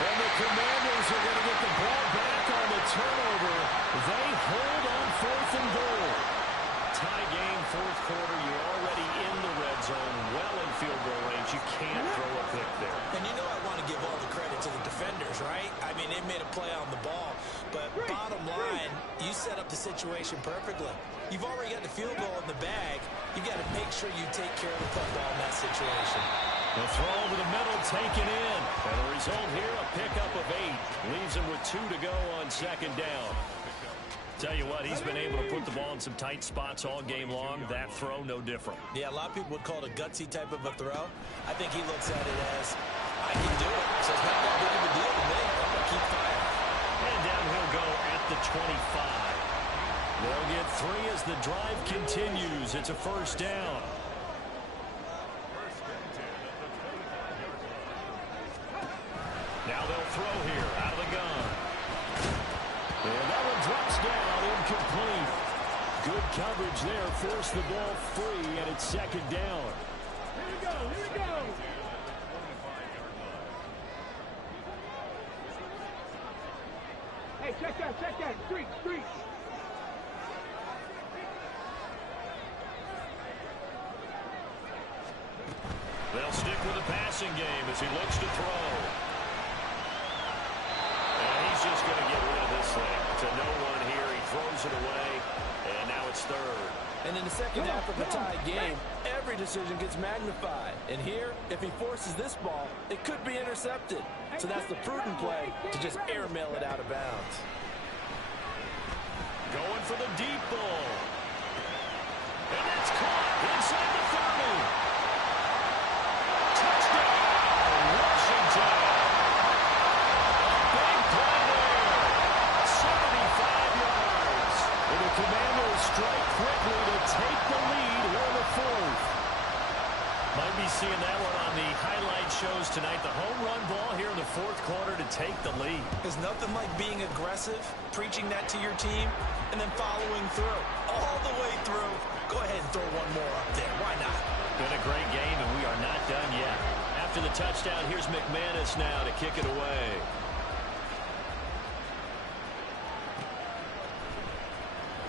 And the Commanders are going to get the ball back on the turnover. They hold on 4th and goal. Tie game, 4th quarter. You're already in the red zone, well in field goal range. You can't throw a pick there. And you know I want to give all the credit to the defenders, right? I mean, they made a play on the ball. But bottom line, you set up the situation perfectly. You've already got the field goal in the bag. You've got to make sure you take care of the football in that situation. The throw over the middle taken in. And the result here, a pickup of 8. Leaves him with 2 to go on second down. Tell you what, he's been able to put the ball in some tight spots all game long. That throw, no different. Yeah, a lot of people would call it a gutsy type of a throw. I think he looks at it as, I can do it. So it's not that big of a deal to me. I'm going to keep firing. And down he'll go at the 25. They'll get 3 as the drive continues. It's a first down. Now they'll throw here out of the gun. And that one drops down, incomplete. Good coverage there, forced the ball free, and it's second down. Here we go, here we go. Hey, check that. Street. They'll stick with the passing game as he looks to throw. And he's just going to get rid of this thing. To no one here. He throws it away, and now it's third. And in the second half of a tied game, every decision gets magnified. And here, if he forces this ball, it could be intercepted. So that's the prudent play to just airmail it out of bounds. Going for the deep ball. And it's caught inside the 30. Touchdown, Washington. A big play there. 75 yards. And the Commanders strike quickly to take the lead here in the fourth. Might be seeing that one on the highlight shows tonight. The home run ball here in the fourth quarter to take the lead. There's nothing like being aggressive, preaching that to your team, and then following through. All the way through. Go ahead and throw one more up there. Why not? Been a great game, and we are not done yet. After the touchdown, here's McManus now to kick it away.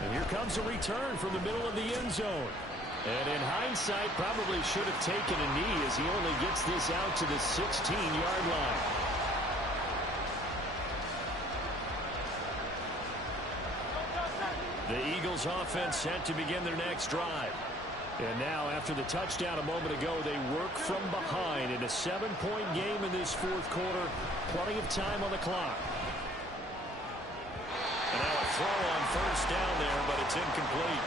And here comes a return from the middle of the end zone. And in hindsight, probably should have taken a knee as he only gets this out to the 16-yard line. The Eagles offense set to begin their next drive. And now, after the touchdown a moment ago, they work from behind in a 7-point game in this fourth quarter. Plenty of time on the clock. And now a throw on first down there, but it's incomplete.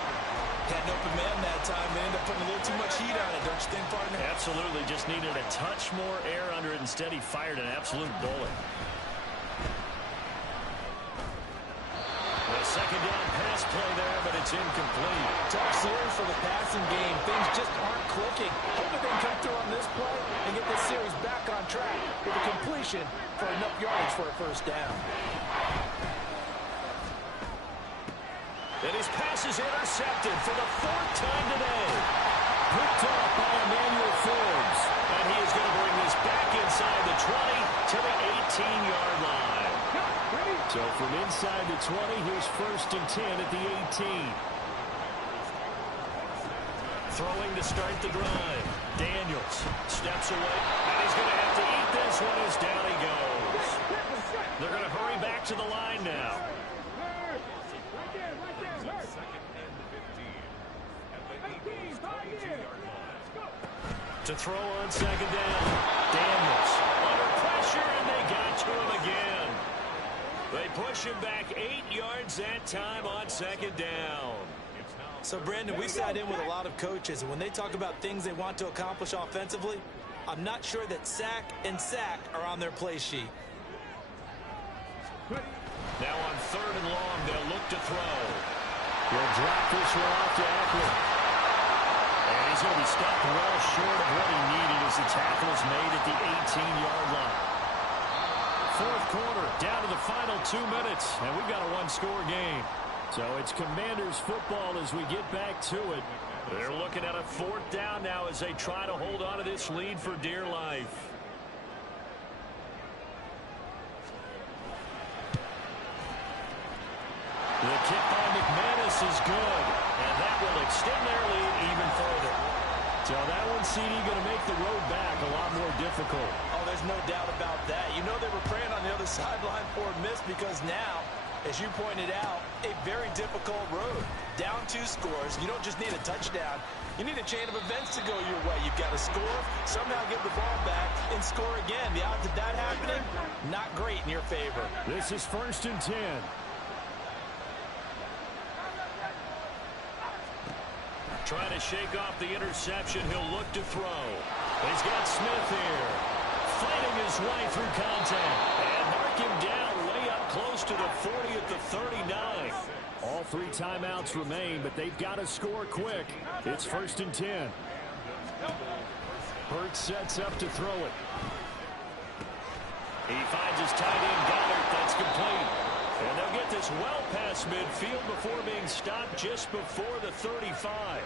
Had an open man that time. They ended up putting a little too much heat on it, don't you think, partner? Absolutely. Just needed a touch more air under it. Instead, he fired an absolute bullet. The second down pass play there, but it's incomplete. Tough series for the passing game. Things just aren't clicking. Hoping they can come through on this play and get this series back on track with a completion for enough yards for a first down. And his pass is intercepted for the 4th time today. Picked off by Emmanuel Forbes. And he is going to bring this back inside the 20 to the 18-yard line. So from inside the 20, here's 1st and 10 at the 18. Throwing to start the drive. Daniels steps away. And he's going to have to eat this one as down he goes. They're going to hurry back to the line now. To throw on second down. Daniels under pressure, and they got to him again. They push him back 8 yards that time on second down. So, Brandon, we sat in with a lot of coaches, and when they talk about things they want to accomplish offensively, I'm not sure that sack and sack are on their play sheet. Now on 3rd and long, they'll look to throw. He'll drop this one off to Eckler. And he's going to be stopped well short of what he needed as the tackle is made at the 18-yard line. Fourth quarter, down to the final 2 minutes, and we've got a one-score game. So it's Commanders football as we get back to it. They're looking at a 4th down now as they try to hold on to this lead for dear life. The kick by McManus is good, and that will extend their lead even further. So that one, CD, going to make the road back a lot more difficult. Oh, there's no doubt about that. You know they were praying on the other sideline for a miss because now, as you pointed out, a very difficult road. Down 2 scores. You don't just need a touchdown. You need a chain of events to go your way. You've got to score, somehow get the ball back, and score again. The odds of that not great in your favor. This is 1st and 10. Trying to shake off the interception. He'll look to throw. He's got Smith here. Fighting his way through contact. And mark him down way up close to the 40 at the 39. All 3 timeouts remain, but they've got to score quick. It's 1st and 10. Hurts sets up to throw it. He finds his tight end, Goddard. That's complete. And they'll get this well past midfield before being stopped just before the 35.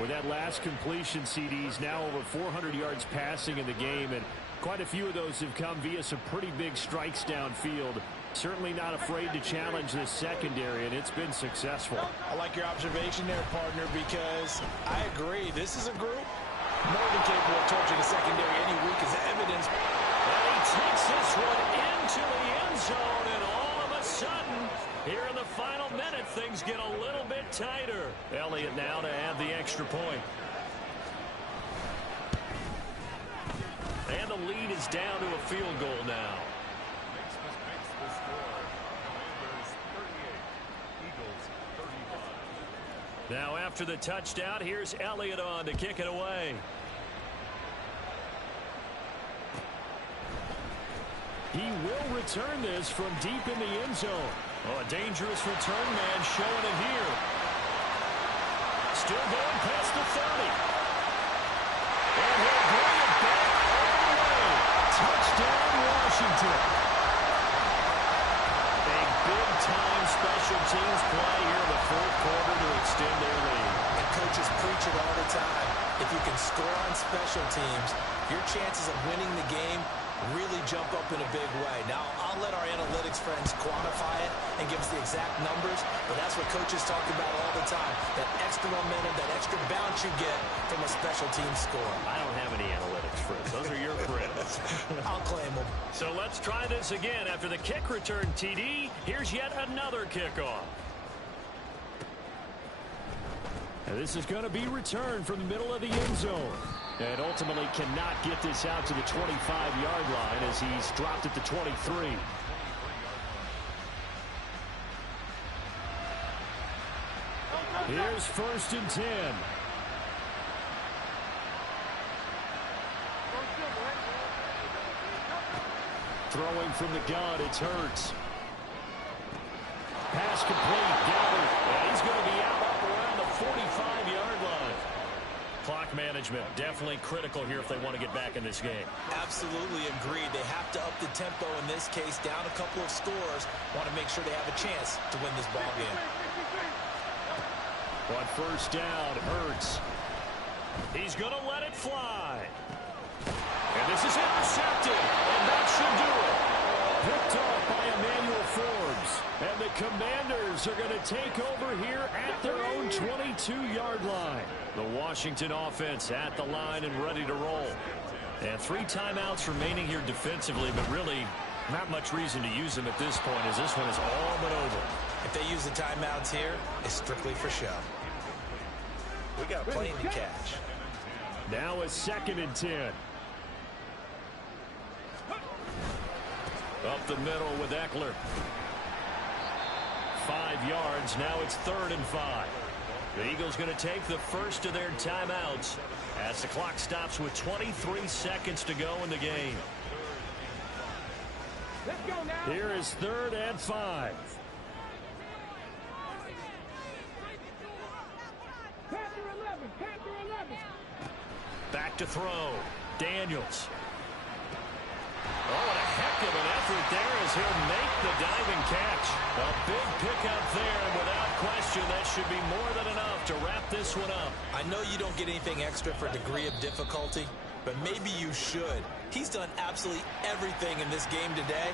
With that last completion, CD's now over 400 yards passing in the game, and quite a few of those have come via some pretty big strikes downfield. Certainly not afraid to challenge this secondary, and it's been successful. I like your observation there, partner, because I agree. This is a group more than capable of torching the secondary any week, as evidence. And he takes this one into the end zone, and all of a sudden, here in the final minute, things get a little bit tighter. Elliott now to add the extra point. And the lead is down to a field goal now. Makes the score. Commanders 38, Eagles 35. Now after the touchdown, here's Elliott on to kick it away. He will return this from deep in the end zone. Oh, a dangerous return man showing it here. Still going past the 30. And he'll bring it back all the way. Touchdown, Washington. A big-time special teams play here in the 4th quarter to extend their lead. And coaches preach it all the time. If you can score on special teams, your chances of winning the game really jump up in a big way. Now, I'll let our analytics friends quantify it and give us the exact numbers, but that's what coaches talk about all the time. That extra momentum, that extra bounce you get from a special team score. I don't have any analytics, friends. Those are your friends. I'll claim them. So let's try this again. After the kick return, TD, here's yet another kickoff. And this is going to be returned from the middle of the end zone. And ultimately cannot get this out to the 25-yard line as he's dropped at the 23. Here's 1st and 10. Throwing from the gun, it's Hurts. Pass complete, Goddard. And he's going to be out up around the 45-yard line. Clock management definitely critical here if they want to get back in this game. Absolutely agreed. They have to up the tempo in this case, down a couple of scores. Want to make sure they have a chance to win this ball game. On 1st down, Hurts. He's going to let it fly. And this is intercepted. And that should do it. Picked off by Emmanuel Forbes. And the Commanders are going to take over here at their own 22-yard line. The Washington offense at the line and ready to roll. And 3 timeouts remaining here defensively, but really not much reason to use them at this point as this one is all but over. If they use the timeouts here, it's strictly for show. We got a plane to catch. Now a 2nd and 10. Up the middle with Eckler. 5 yards. Now it's 3rd and 5. The Eagles going to take the first of their timeouts as the clock stops with 23 seconds to go in the game. Let's go now. Here is 3rd and 5. Panther 11. Panther 11. Back to throw. Daniels. Oh, what a heck of an effort there as he'll make the diving catch. A big pickup there, and without question, that should be more than enough to wrap this one up. I know you don't get anything extra for degree of difficulty, but maybe you should. He's done absolutely everything in this game today.